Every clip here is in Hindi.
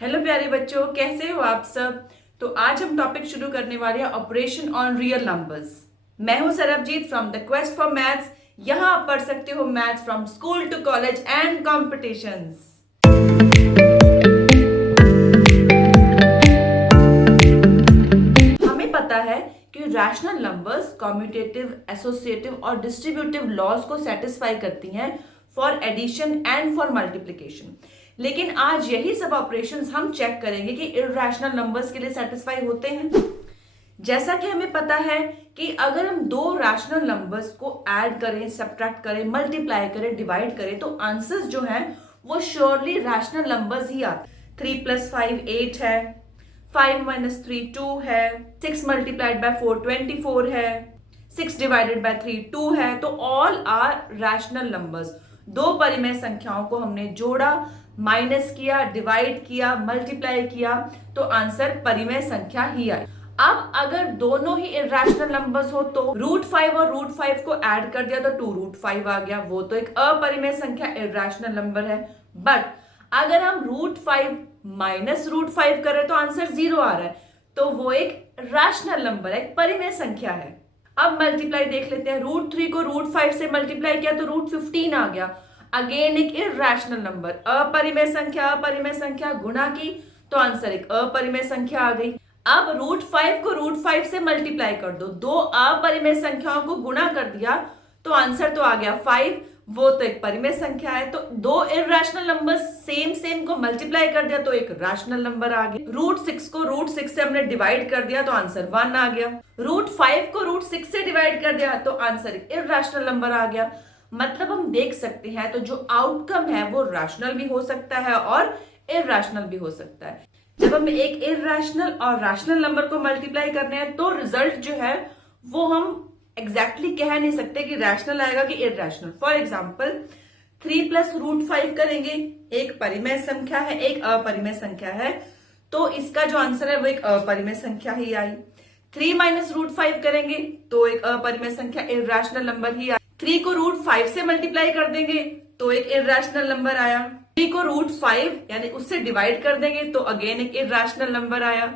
हेलो प्यारे बच्चों, कैसे हो आप सब। तो आज हम टॉपिक शुरू करने वाले हैं ऑपरेशन ऑन रियल नंबर्स। मैं हूं Sarabjit from the quest for maths. यहां आप पढ़ सकते हो maths from school to college and competitions. हमें पता है कि रैशनल नंबर्स कॉम्यूटेटिव, एसोसिएटिव और डिस्ट्रीब्यूटिव लॉज को सेटिस्फाई करती हैं for addition and for multiplication. लेकिन आज यही सब ऑपरेशंस हम चेक करेंगे कि इरैशनल नंबर्स के लिए सेटिस्फाई होते हैं। जैसा कि हमें पता है कि अगर हम दो रैशनल नंबर्स को ऐड करें, सब्ट्रैक्ट करें, मल्टीप्लाई करें, डिवाइड करें तो आंसर्स जो हैं वो श्योरली रैशनल नंबर्स ही आते हैं। 3 + 5 8 है, 5 - 3 2 है, 6 × 4 24 है, 6 ÷ 3 2 है। तो ऑल आर रैशनल नंबर्स। दो परिमेय संख्याओं को हमने जोड़ा, माइनस किया, डिवाइड किया, मल्टीप्लाई किया तो आंसर परिमेय संख्या ही आई। अब अगर दोनों ही इरैशनल नंबर्स हो तो √5 और √5 को ऐड कर दिया तो 2√5 आ गया। वो तो एक अपरिमेय संख्या इरैशनल नंबर है। बट अगर हम √5 - √5 करें तो आंसर 0 आ रहा है, तो वो एक रैशनल नंबर है, एक परिमेय संख्या है। अब मल्टीप्लाई देख लेते हैं। √3 को √5 से मल्टीप्लाई किया तो √15 आ गया। अगेन एक इरैशनल नंबर, अपरिमेय संख्या गुणा की तो आंसर एक अपरिमेय संख्या आ गई। अब √5 को √5 से मल्टीप्लाई कर दो, दो अपरिमेय संख्याओं को गुणा कर दिया तो आंसर तो आ गया 5। वो तो एक परिमेय संख्या है। तो दो इरैशनल नंबर सेम को मल्टीप्लाई कर दिया तो एक रैशनल नंबर आ गया। √6 को √6 से हमने डिवाइड कर दिया तो आंसर 1 आ गया। √5 को √6 से डिवाइड कर दिया तो आंसर एक इरैशनल नंबर आ गया। मतलब हम देख सकते हैं तो जो आउटकम है वो रैशनल भी हो सकता है और इरैशनल भी हो सकता है। जब हम एक इरैशनल और रैशनल नंबर को मल्टीप्लाई करने हैं तो रिजल्ट जो है वो हम एग्जैक्टली कह नहीं सकते कि रैशनल आएगा कि इरैशनल। फॉर एग्जाम्पल 3 + √5 करेंगे, एक परिमेय संख्या है, एक अपरिमेय संख्या है, तो इसका जो आंसर है वो एक अपरिमेय संख्या ही आई। 3 - √5 करेंगे तो एक अपरिमेय संख्या, इरैशनल नंबर ही आई। 3 को √5 से मल्टीप्लाई कर देंगे तो एक इरैशनल नंबर आया। 3 को √5 यानी उससे डिवाइड कर देंगे तो अगेन एक इरैशनल नंबर आया।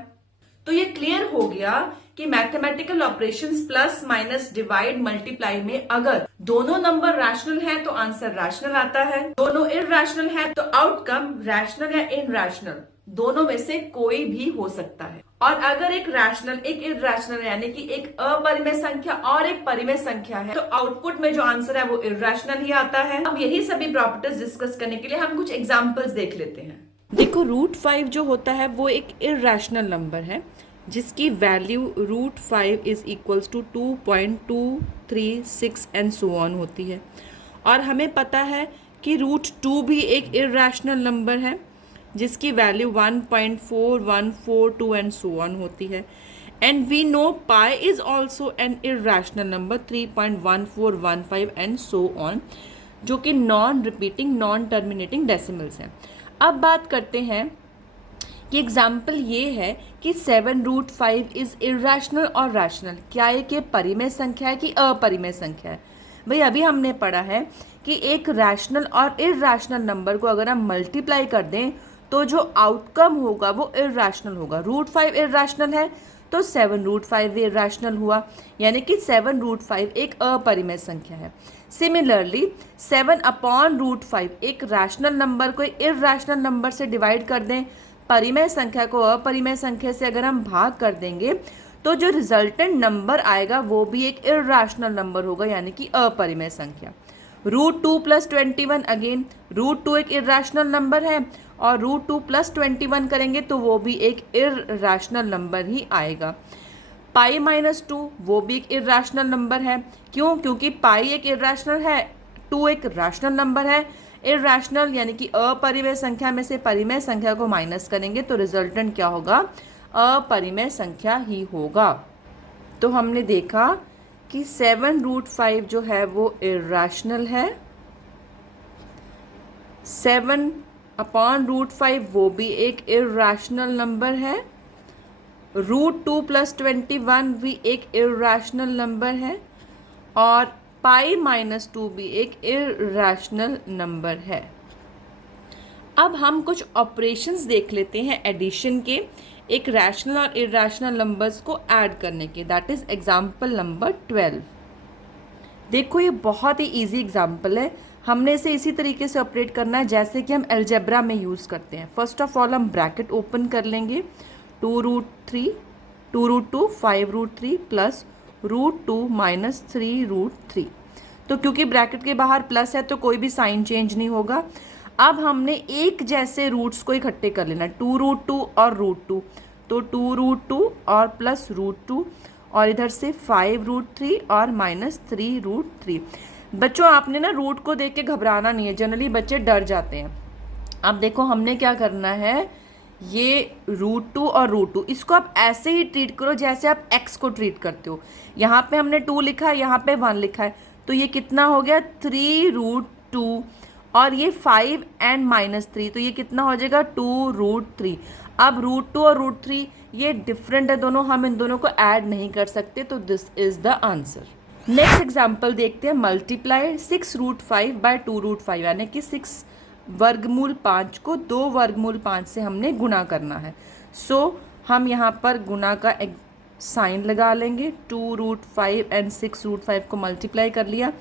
तो ये क्लियर हो गया कि mathematical operations plus, minus, divide, multiply में अगर दोनों नंबर रैशनल हैं तो आंसर रैशनल आता है, दोनों इरैशनल हैं तो आउटकम रैशनल या इनरैशनल दोनों में से कोई भी हो सकता है। और अगर एक रैशनल, एक इरैशनल यानी कि एक अपरिमेय संख्या और एक परिमेय संख्या है तो आउटपुट में जो आंसर है वो इरैशनल ही आता है। अब यही सभी प्रॉपर्टीज डिस्कस करने के लिए हम कुछ एग्जांपल्स देख लेते हैं। देखो, √5 जो होता है वो एक इरैशनल नंबर है जिसकी वैल्यू √5 = 2.236 एंड सो ऑन होती है। और हमें पता है कि √2 भी एक इरैशनल नंबर है जिसकी वैल्यू 1.4142 एंड सो ऑन होती है। And we know pi is also an irrational number 3.1415 and so on, जो कि non repeating, non terminating decimals हैं। अब बात करते हैं कि एग्जाम्पल ये है कि 7√5 इज इरैशनल और रैशनल। क्या ये परिमेय संख्या है कि अपरिमेय संख्या है? भाई अभी हमने पढ़ा है कि एक रैशनल और इरैशनल नंबर को अगर हम मल्टीप्लाई कर दें तो जो आउटकम होगा वो इरैशनल होगा। √5 इरैशनल है तो 7√5 भी इरैशनल हुआ, यानी कि 7√5 एक अपरिमेय संख्या है। सिमिलरली 7/√5 एक रैशनल नंबर को एक इरैशनल नंबर से डिवाइड कर दें, परिमेय संख्या को अपरिमेय संख्या से अगर हम भाग कर देंगे तो जो रिजल्टेंट नंबर आएगा वो भी एक इरैशनल नंबर होगा, यानी कि अपरिमेय संख्या। √2 + 21, अगेन √2 एक इरैशनल नंबर है और √2 + 21 करेंगे तो वो भी एक इरैशनल नंबर ही आएगा। पाई -2 वो भी एक इरैशनल नंबर है। क्यों? क्योंकि पाई एक इरैशनल है, 2 एक रैशनल नंबर है। इरैशनल यानी कि अपरिमेय संख्या में से परिमेय संख्या को माइनस करेंगे तो रिजल्टेंट क्या होगा? अपरिमेय संख्या ही होगा। तो हमने देखा कि 7√5 जो है वो इरैशनल है, 7/√5 वो भी एक इरैशनल नंबर है, √2 + 21 भी एक इरैशनल नंबर है और पाई -2 भी एक इरैशनल नंबर है। अब हम कुछ ऑपरेशंस देख लेते हैं एडिशन के, एक रैशनल और इरेशनल नंबर्स को ऐड करने के। That is example number 12। देखो ये बहुत ही इजी एग्जाम्पल है, हमने इसे इसी तरीके से ऑपरेट करना है जैसे कि हम अलजेब्रा में यूज़ करते हैं। फर्स्ट ऑफ ऑल हम ब्रैकेट ओपन कर लेंगे, 2√3 2√2 5√3 प्लस √2 माइनस 3√3। तो क्योंकि ब्रैकेट के बाहर प्लस है तो कोई भी साइन चेंज नहीं होगा। अब हमने एक जैसे रूट्स को इकट्ठे कर लेना, 2√2 और √2, तो 2√2 और प्लस √2 और इधर से 5√3 और माइनस 3√3। बच्चों आपने ना रूट को देख के घबराना नहीं है, जनरली बच्चे डर जाते हैं। अब देखो हमने क्या करना है, ये √2 और √2 इसको आप ऐसे ही ट्रीट करो जैसे आप x को ट्रीट करते हो। यहाँ पे हमने 2 लिखा है, यहाँ पे 1 लिखा है, तो ये कितना हो गया 3√2 और ये 5 एंड माइनस 3, तो ये कितना हो जाएगा 2√3। अब √2 और √3 ये डिफरेंट है दोनों, हम इन दोनों को ऐड नहीं कर सकते, तो this is the answer. Next example देखते हैं, मल्टीप्लाई 6√5 बाय 2√5, यानी कि 6 वर्गमूल 5 को 2 वर्गमूल 5 से हमने गुना करना है। सो हम यहाँ पर गुना का साइन लगा लेंगे, 2√5 एंड 6√5 को मल्टीप्लाई कर लिया।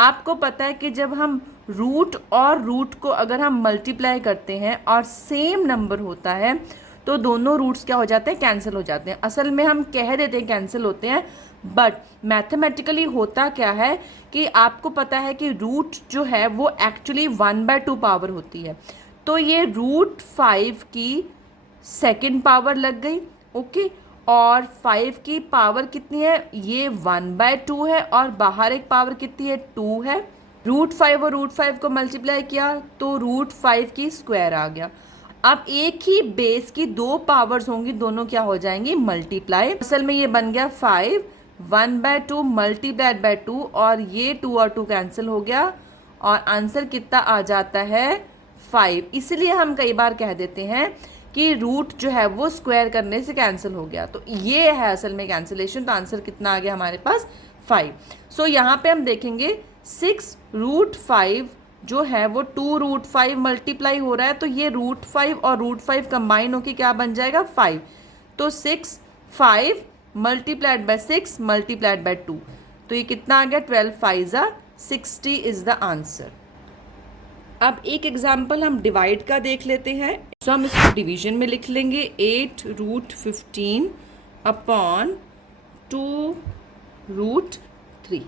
आपको पता है कि जब हम रूट और रूट को अगर हम मल्टीप्लाई करते हैं और सेम नंबर होता है तो दोनों रूट्स क्या हो जाते हैं, कैंसिल हो जाते हैं। असल में हम कह देते हैं कैंसिल होते हैं, बट मैथमेटिकली होता क्या है कि आपको पता है कि रूट जो है वो एक्चुअली 1/2 पावर होती है, तो ये √5 की सेकेंड पावर लग गई, ओके। और 5 की पावर कितनी है, ये 1/2 है और बाहर एक पावर कितनी है, 2 है। √5 और √5 को मल्टीप्लाई किया तो √5 की स्क्वायर आ गया। अब एक ही बेस की 2 पावर्स होंगी, दोनों क्या हो जाएंगी, मल्टीप्लाई। असल में ये बन गया 5, 1/2 मल्टीप्लाइड बाय 2 और ये 2 और 2 कैंसिल हो गया और आंसर कितना आ जाता है 5। इसलिए हम कई बार कह देते हैं कि रूट जो है वो स्क्वायर करने से कैंसिल हो गया, तो ये है असल में कैंसिलेशन। तो आंसर कितना आ गया हमारे पास 5। सो यहाँ पे हम देखेंगे 6√5 जो है वो 2√5 मल्टीप्लाई हो रहा है, तो ये √5 और √5 कंबाइन होकर क्या बन जाएगा 5। तो 6 5 मल्टीप्लाइड बाय 6 मल्टीप्लाइड बाय 2, तो ये कितना आ गया 12 5 60 इज द आंसर। अब एक एग्जाम्पल हम डिवाइड का देख लेते हैं। सो हम इसको डिवीजन में लिख लेंगे, 8√15 अपॉन 2√3।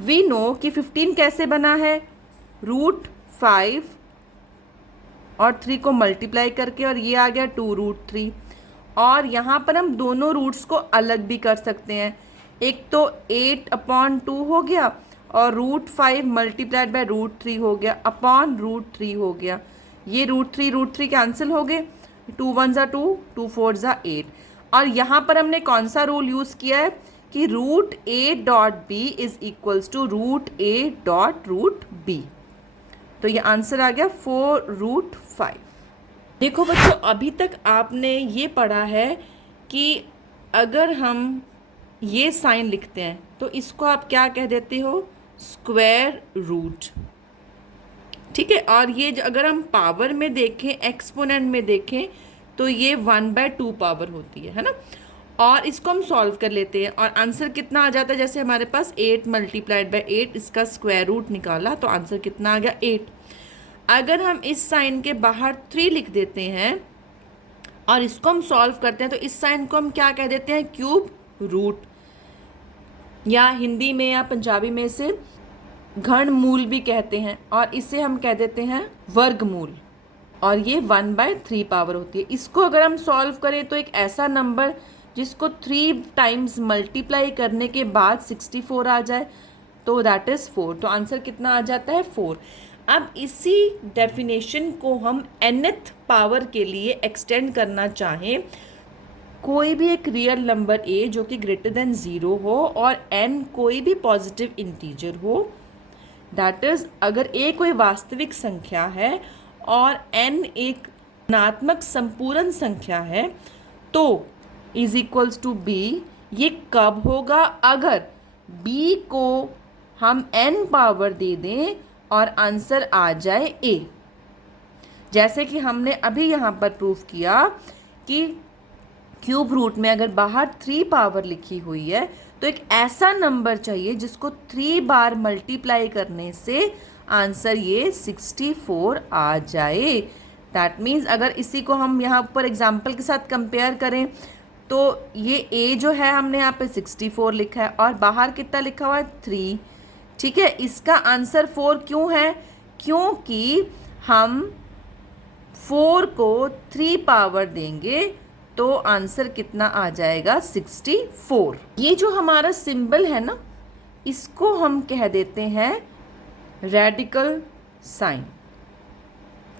वी नो कि 15 कैसे बना है, √5 और 3 को मल्टीप्लाई करके, और ये आ गया 2√3। और यहाँ पर हम दोनों रूट्स को अलग भी कर सकते हैं, एक तो 8/2 हो गया और √5 मल्टीप्लाइड बाय √3 हो गया अपॉन √3 हो गया। ये √3 कैंसिल हो गए, 2 1 ज़ा 2, 2 4 ज़ा 8। और यहाँ पर हमने कौन सा रूल यूज़ किया है कि √a.b is equals to √a.√b। तो ये आंसर आ गया 4√5। देखो बच्चों, अभी तक आपने ये पढ़ा है कि अगर हम ये साइन लिखते हैं तो इसको आप क्या कह देते हो, स्क्वायर रूट, ठीक है। और ये अगर हम पावर में देखें, एक्सपोनेंट में देखें, तो ये 1/2 पावर होती है ना। और इसको हम सॉल्व कर लेते हैं और आंसर कितना आ जाता है, जैसे हमारे पास 8 मल्टीप्लाइड बाय 8, इसका स्क्वायर रूट निकाला तो आंसर कितना आ गया 8। अगर हम इस साइन के बाहर 3 लिख देते हैं और इसको हम सॉल्व करते हैं तो इस साइन को हम क्या कह देते हैं, क्यूब रूट, या हिंदी में या पंजाबी में इसे घन मूल भी कहते हैं, और इसे हम कह देते हैं वर्गमूल। और ये 1/3 पावर होती है। इसको अगर हम सॉल्व करें तो एक ऐसा नंबर जिसको 3 टाइम्स मल्टीप्लाई करने के बाद 64 आ जाए, तो दैट इज़ 4। तो आंसर कितना आ जाता है 4। अब इसी डेफिनेशन को हम nth पावर के लिए एक्सटेंड करना चाहें, कोई भी एक रियल नंबर a जो कि ग्रेटर देन 0 हो और n कोई भी पॉजिटिव इंटीजर हो, दैट इज़ अगर a कोई वास्तविक संख्या है और n एक धनात्मक संपूर्ण संख्या है, तो इज इक्वल्स टू b। ये कब होगा, अगर b को हम n पावर दे दें और आंसर आ जाए a। जैसे कि हमने अभी यहाँ पर प्रूफ किया कि क्यूब रूट में अगर बाहर 3 पावर लिखी हुई है तो एक ऐसा नंबर चाहिए जिसको 3 बार मल्टीप्लाई करने से आंसर ये 64 आ जाए। दैट मीन्स अगर इसी को हम यहाँ पर एग्जाम्पल के साथ कंपेयर करें तो ये a जो है हमने यहाँ पे 64 लिखा है और बाहर कितना लिखा हुआ है 3। ठीक है, इसका आंसर 4 क्यों है? क्योंकि हम 4 को 3 पावर देंगे तो आंसर कितना आ जाएगा 64। ये जो हमारा सिंबल है ना, इसको हम कह देते हैं रेडिकल साइन।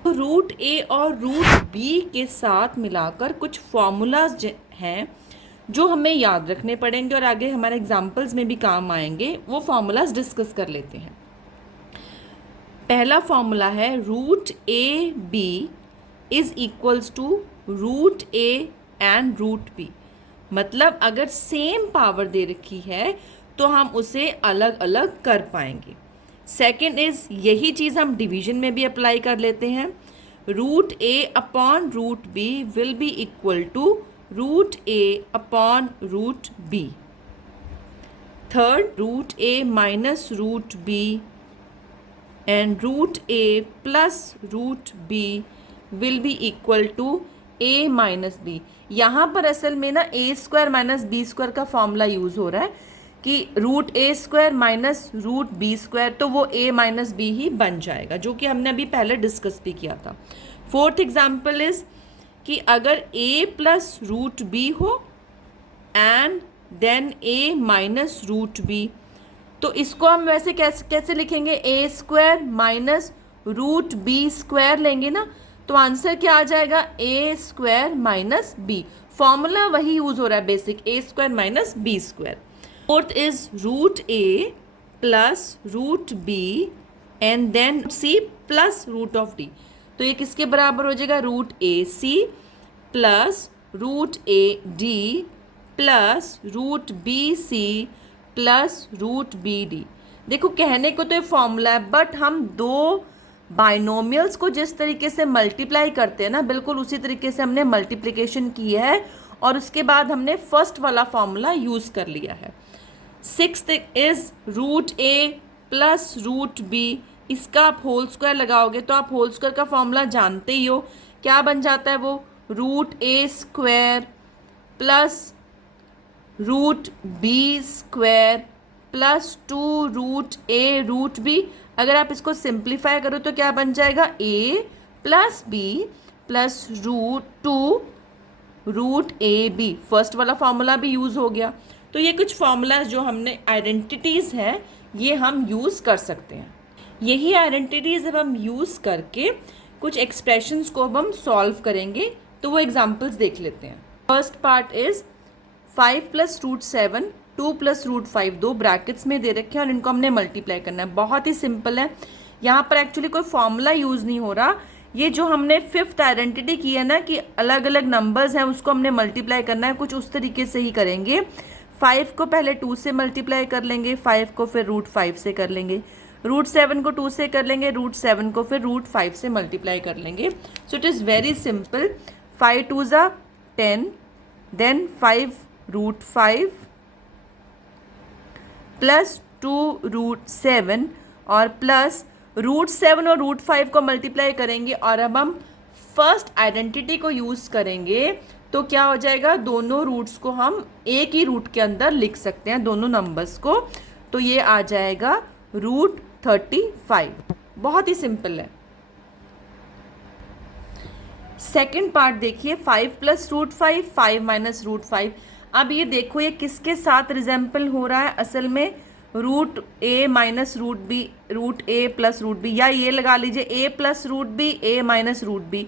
तो रूट ए और रूट बी के साथ मिलाकर कुछ फॉर्मूलाज हैं जो हमें याद रखने पड़ेंगे और आगे हमारे एग्जाम्पल्स में भी काम आएंगे। वो फॉर्मूलाज डिस्कस कर लेते हैं। पहला फॉर्मूला है root A B is equals to root A and root B. मतलब अगर सेम पावर दे रखी है तो हम उसे अलग अलग कर पाएंगे। सेकेंड इज, यही चीज़ हम डिवीजन में भी अप्लाई कर लेते हैं। Root A upon root B will be equal to root A upon root B. Third, root A minus root B and root A plus root B will be equal to A minus B. यहाँ पर असल में ना A square minus B square का फॉर्मूला यूज़ हो रहा है कि root A square minus root B square, तो वो ए माइनस बी ही बन जाएगा, जो कि हमने अभी पहले डिस्कस भी किया था। फोर्थ एग्जाम्पल इज कि अगर ए प्लस रूट बी हो and then A minus root B, तो इसको हम वैसे कैसे लिखेंगे? A square minus root B square लेंगे ना, तो आंसर क्या आ जाएगा? A square minus B. Formula वही यूज हो रहा है basic, A square minus B square. Fourth is root A plus root B and then C plus root of D. तो ये किसके बराबर हो जाएगा? Root A C plus root A D plus root B C plus root B D. देखो कहने को तो ये फॉर्मूला है, बट हम दो बाइनोमियल्स को जिस तरीके से मल्टीप्लाई करते हैं ना, बिल्कुल उसी तरीके से हमने मल्टीप्लिकेशन की है और उसके बाद हमने फर्स्ट वाला फॉर्मूला यूज कर लिया है। Sixth is root A plus root B. इसका आप होल स्क्वायर लगाओगे तो आप होल स्क्वायर का फॉर्मूला जानते ही हो, क्या बन जाता है वो? Root A square plus root B square plus 2 root A root B. अगर आप इसको सिंप्लीफाई करो तो क्या बन जाएगा? A plus B plus root 2 root A B. First वाला फॉर्मूला भी यूज़ हो गया। तो ये कुछ फॉर्मूलाज जो हमने आइडेंटिटीज़ हैं ये हम यूज़ कर सकते हैं। यही आइडेंटिटीज़ जब हम यूज़ करके कुछ एक्सप्रेशंस को अब हम सॉल्व करेंगे, तो वो एग्जांपल्स देख लेते हैं। First part is 5 plus root 7 2 plus root 5, दो ब्रैकेट्स में दे रखे हैं और इनको हमने मल्टीप्लाई करना है। बहुत ही सिंपल है, यहाँ पर एक्चुअली कोई फॉर्मूला यूज़ नहीं हो रहा। ये जो हमने फिफ्थ आइडेंटिटी की है ना कि अलग अलग नंबर्स हैं उसको हमने मल्टीप्लाई करना है, कुछ उस तरीके से ही करेंगे। 5 को पहले 2 से मल्टीप्लाई कर लेंगे, 5 को फिर रूट 5 से कर लेंगे, रूट 7 को 2 से कर लेंगे, रूट 7 को फिर रूट 5 से मल्टीप्लाई कर लेंगे। So it is very simple. 5 2 ज़ा 10, देन 5 रूट 5 प्लस 2 रूट 7 और प्लस रूट 7 और रूट 5 को मल्टीप्लाई करेंगे और अब हम फर्स्ट आइडेंटिटी को यूज़ करेंगे तो क्या हो जाएगा? दोनों रूट्स को हम एक ही रूट के अंदर लिख सकते हैं, दोनों नंबर्स को। तो ये आ जाएगा रूट 35। बहुत ही सिंपल है। सेकेंड पार्ट देखिए, 5 प्लस रूट 5, 5 माइनस रूट 5। अब ये देखो ये किसके साथ रिजेंपल हो रहा है? असल में root A minus root B, root A plus root B, या ये लगा लीजिए ए प्लस रूट बी, ए माइनस रूट बी।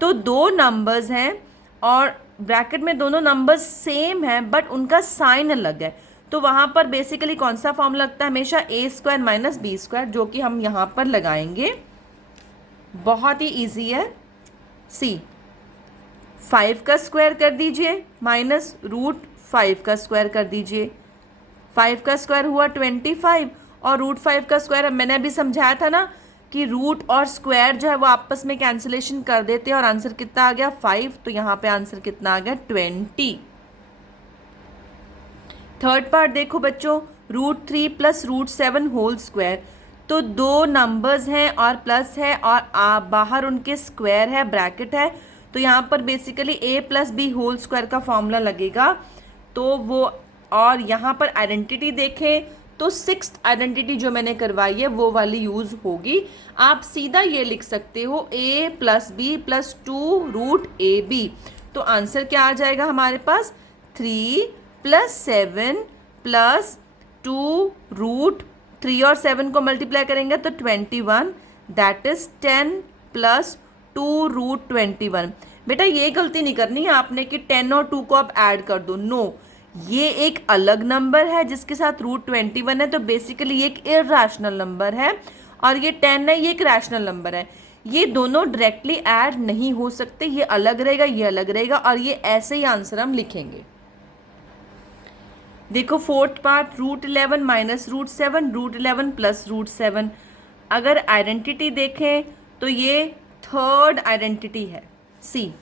तो दो नंबर्स हैं और ब्रैकेट में दोनों नंबर्स सेम हैं बट उनका साइन अलग है, तो वहाँ पर बेसिकली कौन सा फॉर्म लगता है? हमेशा ए स्क्वायर माइनस बी स्क्वायर, जो कि हम यहाँ पर लगाएंगे। बहुत ही ईजी है। सी 5 का स्क्वायर कर दीजिए माइनस रूट 5 का स्क्वायर कर दीजिए। 5 का स्क्वायर हुआ 25 और रूट 5 का स्क्वायर मैंने अभी समझाया था ना कि रूट और स्क्वायर जो है वो आपस में कैंसिलेशन कर देते हैं और आंसर कितना आ गया 5, तो यहाँ पे आंसर कितना आ गया 20। थर्ड पार्ट देखो बच्चों, √3 + √7 होल स्क्वायर, तो दो नंबर्स हैं और प्लस है और बाहर उनके स्क्वायर है, ब्रैकेट है, तो यहाँ पर basically a + b whole square का फॉर्मूला लगेगा। तो वो, और यहाँ पर आइडेंटिटी देखें तो 6th आइडेंटिटी जो मैंने करवाई है वो वाली यूज़ होगी। आप सीधा ये लिख सकते हो a + b + 2 √ab, तो आंसर क्या आ जाएगा हमारे पास 3 + 7 + 2 √3 और 7 को मल्टीप्लाई करेंगे तो 21, दैट इज 10 + 2 √21। बेटा ये गलती नहीं करनी है आपने कि 10 और 2 को आप ऐड कर दो, नो, ये एक अलग नंबर है जिसके साथ √21 है, तो बेसिकली ये एक इरैशनल नंबर है और ये 10 है, ये एक रैशनल नंबर है। ये दोनों डायरेक्टली ऐड नहीं हो सकते, ये अलग रहेगा, ये अलग रहेगा, और ये ऐसे ही आंसर हम लिखेंगे। देखो फोर्थ पार्ट, √11 - √7, √11 + √7। अगर आइडेंटिटी देखें तो ये थर्ड आइडेंटिटी है, सी,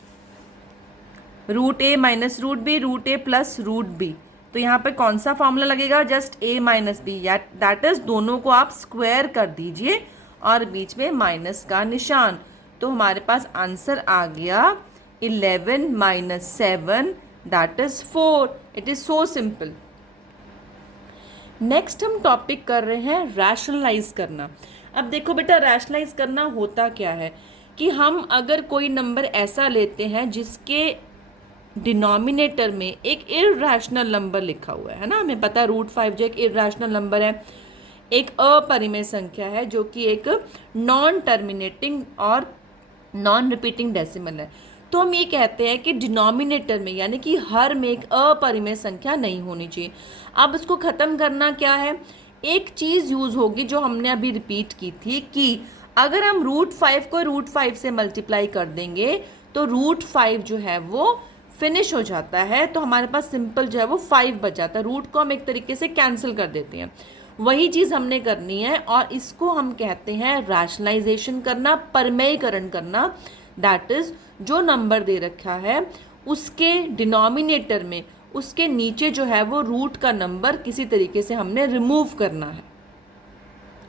√a - √b, √a + √b, तो यहाँ पे कौन सा फॉर्मूला लगेगा, just a - b, that is दोनों को आप स्क्वायर कर दीजिए और बीच में माइनस का निशान, तो हमारे पास आंसर आ गया 11 - 7, that is 4। It is so simple. Next हम टॉपिक कर रहे हैं रैशनलाइज करना। अब देखो बेटा, रैशनलाइज करना होता क्या है कि हम अगर कोई नंबर ऐसा लेते हैं जिसके डिनोमिनेटर में एक इरैशनल नंबर लिखा हुआ है ना, हमें पता है √5 जो एक इरैशनल नंबर है, एक अपरिमेय संख्या है जो कि एक नॉन टर्मिनेटिंग और नॉन रिपीटिंग डेसिमल है, तो हम ये कहते हैं कि डिनोमिनेटर में यानी कि हर में एक अपरिमेय संख्या नहीं होनी चाहिए। अब इसको ख़त्म करना क्या है, एक चीज़ यूज़ होगी जो हमने अभी रिपीट की थी कि अगर हम √5 को √5 से मल्टीप्लाई कर देंगे तो √5 जो है वो फिनिश हो जाता है, तो हमारे पास सिंपल जो है वो 5 बच जाता है, रूट को हम एक तरीके से कैंसिल कर देते हैं। वही चीज़ हमने करनी है और इसको हम कहते हैं रैशनलाइजेशन करना, परमेयीकरण करना, दैट इज जो नंबर दे रखा है उसके डिनोमिनेटर में उसके नीचे जो है वो रूट का नंबर किसी तरीके से हमने रिमूव करना है।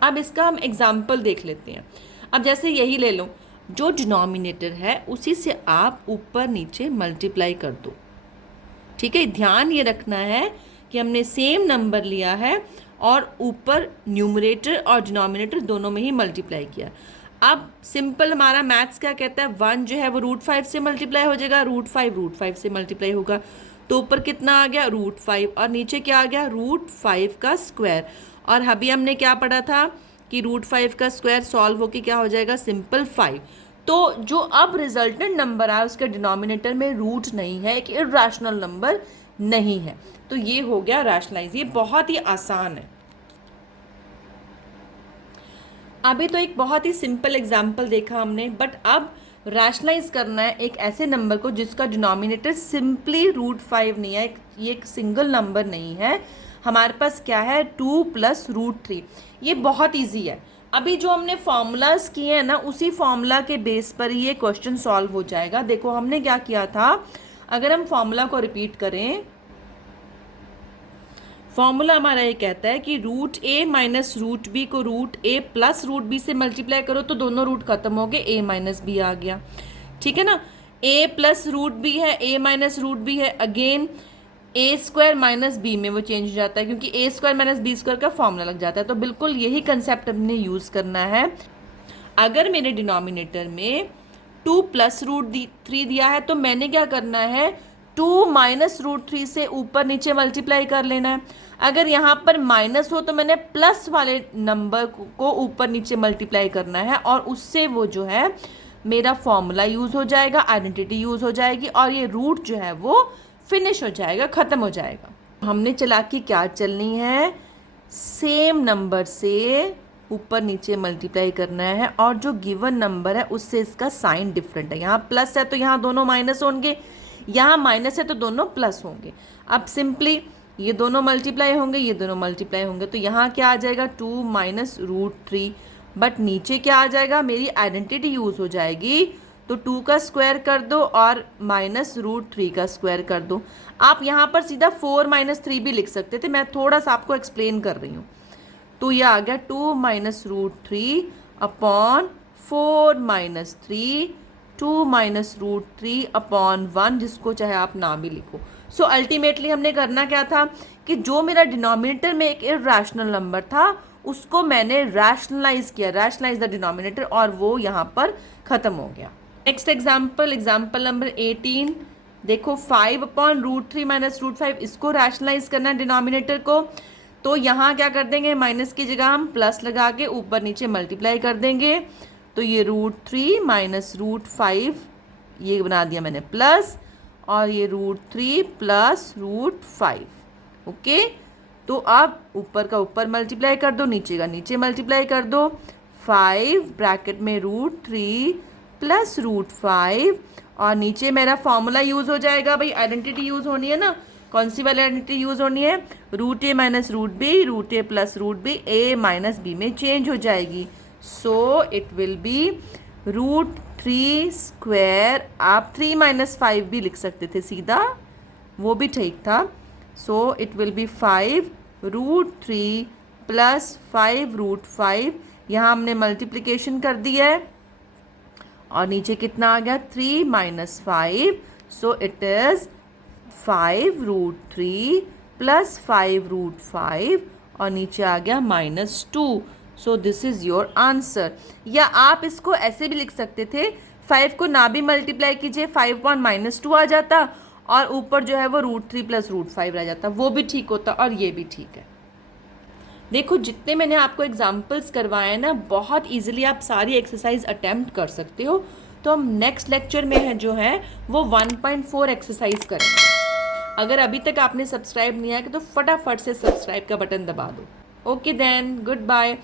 अब इसका हम एग्जाम्पल देख लेते हैं। अब जैसे यही ले लो, जो डिनोमिनेटर है उसी से आप ऊपर नीचे मल्टीप्लाई कर दो, ठीक है। ध्यान ये रखना है कि हमने सेम नंबर लिया है और ऊपर न्यूमरेटर और डिनोमिनेटर दोनों में ही मल्टीप्लाई किया। अब सिंपल हमारा मैथ्स क्या कहता है, 1 जो है वो √5 से मल्टीप्लाई हो जाएगा, √5 से मल्टीप्लाई होगा, तो ऊपर कितना आ गया √5 और नीचे क्या आ गया √5 का स्क्वायर। और अभी हमने क्या पढ़ा था कि √5 का स्क्वायर सॉल्व होके क्या हो जाएगा सिंपल 5। तो जो अब रिजल्टेंट नंबर आया उसके डिनोमिनेटर में रूट नहीं है, एक इरैशनल नंबर नहीं है, तो ये हो गया रैशनलाइज। ये बहुत ही आसान है। अभी तो एक बहुत ही सिंपल एग्जाम्पल देखा हमने, बट अब रैशनलाइज करना है एक ऐसे नंबर को जिसका डिनोमिनेटर सिंपली √5 नहीं है, ये एक सिंगल नंबर नहीं है। हमारे पास क्या है 2 + √3। ये बहुत इजी है। अभी जो हमने फॉर्मूलाज किए हैं ना उसी फॉर्मूला के बेस पर ये क्वेश्चन सॉल्व हो जाएगा। देखो हमने क्या किया था, अगर हम फॉर्मूला को रिपीट करें, फॉर्मूला हमारा ये कहता है कि √a - √b को √a + √b से मल्टीप्लाई करो तो दोनों रूट खत्म हो गए, a - b आ गया, ठीक है ना। a + √b है, a - √b है, अगेन a² - b में वो चेंज हो जाता है क्योंकि a² - b² का फॉर्मूला लग जाता है। तो बिल्कुल यही कंसेप्ट हमने यूज़ करना है। अगर मेरे डिनोमिनेटर में 2 + √3 दिया है तो मैंने क्या करना है 2 - √3 से ऊपर नीचे मल्टीप्लाई कर लेना है। अगर यहाँ पर माइनस हो तो मैंने प्लस वाले नंबर को ऊपर नीचे मल्टीप्लाई करना है और उससे वो जो है मेरा फॉर्मूला यूज़ हो जाएगा, आइडेंटिटी यूज़ हो जाएगी और ये रूट जो है वो फिनिश हो जाएगा, ख़त्म हो जाएगा। हमने चालाकी क्या चलनी है, सेम नंबर से ऊपर नीचे मल्टीप्लाई करना है और जो गिवन नंबर है उससे इसका साइन डिफरेंट है। यहाँ प्लस है तो यहाँ दोनों माइनस होंगे, यहाँ माइनस है तो दोनों प्लस होंगे। अब सिंपली ये दोनों मल्टीप्लाई होंगे, ये दोनों मल्टीप्लाई होंगे, तो यहाँ क्या आ जाएगा 2 - √3 बट नीचे क्या आ जाएगा, मेरी आइडेंटिटी यूज़ हो जाएगी। तो 2 का स्क्वायर कर दो और -√3 का स्क्वायर कर दो। आप यहाँ पर सीधा 4 - 3 भी लिख सकते थे, मैं थोड़ा सा आपको एक्सप्लेन कर रही हूँ। तो ये आ गया 2 - √3 अपॉन 4 - 3, 2 - √3 अपॉन 1, जिसको चाहे आप नाम भी लिखो। सो अल्टीमेटली हमने करना क्या था कि जो मेरा डिनोमिनेटर में एक इर्रेशनल नंबर था उसको मैंने रैशनलाइज किया, रैशनलाइज द डिनोमिनेटर, और वो यहाँ पर ख़त्म हो गया। Next example number 18। देखो 5 अपॉन √3 - √5, इसको रैशनलाइज करना है डिनोमिनेटर को। तो यहाँ क्या कर देंगे, माइनस की जगह हम प्लस लगा के ऊपर नीचे मल्टीप्लाई कर देंगे। तो ये √3 - √5 ये बना दिया मैंने प्लस, और ये √3 प्लस √5। ओके, तो अब ऊपर का ऊपर मल्टीप्लाई कर दो, नीचे का नीचे मल्टीप्लाई कर दो। 5 ब्रैकेट में √3 प्लस √5, और नीचे मेरा फॉर्मूला यूज़ हो जाएगा। भाई आइडेंटिटी यूज़ होनी है ना, कौन सी वाली आइडेंटिटी यूज़ होनी है, √a - √b, √a plus √b a minus b में चेंज हो जाएगी। So it will be √3 square, आप 3 - 5 भी लिख सकते थे सीधा, वो भी ठीक था। So it will be 5 √3 plus 5 √5, यहाँ हमने मल्टीप्लिकेशन कर दिया है, और नीचे कितना आ गया, 3 - 5, सो इट इज़ 5 √3 प्लस 5 √5, और नीचे आ गया -2। So this is your answer. या आप इसको ऐसे भी लिख सकते थे, 5 को ना भी मल्टीप्लाई कीजिए, 5 अपॉन -2 आ जाता, और ऊपर जो है वो √3 प्लस √5 रह जाता, वो भी ठीक होता, और ये भी ठीक है। देखो जितने मैंने आपको एग्जाम्पल्स करवाए हैं ना, बहुत इजीली आप सारी एक्सरसाइज अटेम्प्ट कर सकते हो। तो हम नेक्स्ट लेक्चर में है जो है वो 1.4 एक्सरसाइज करेंगे। अगर अभी तक आपने सब्सक्राइब नहीं किया तो फटाफट से सब्सक्राइब का बटन दबा दो। Okay then, good bye.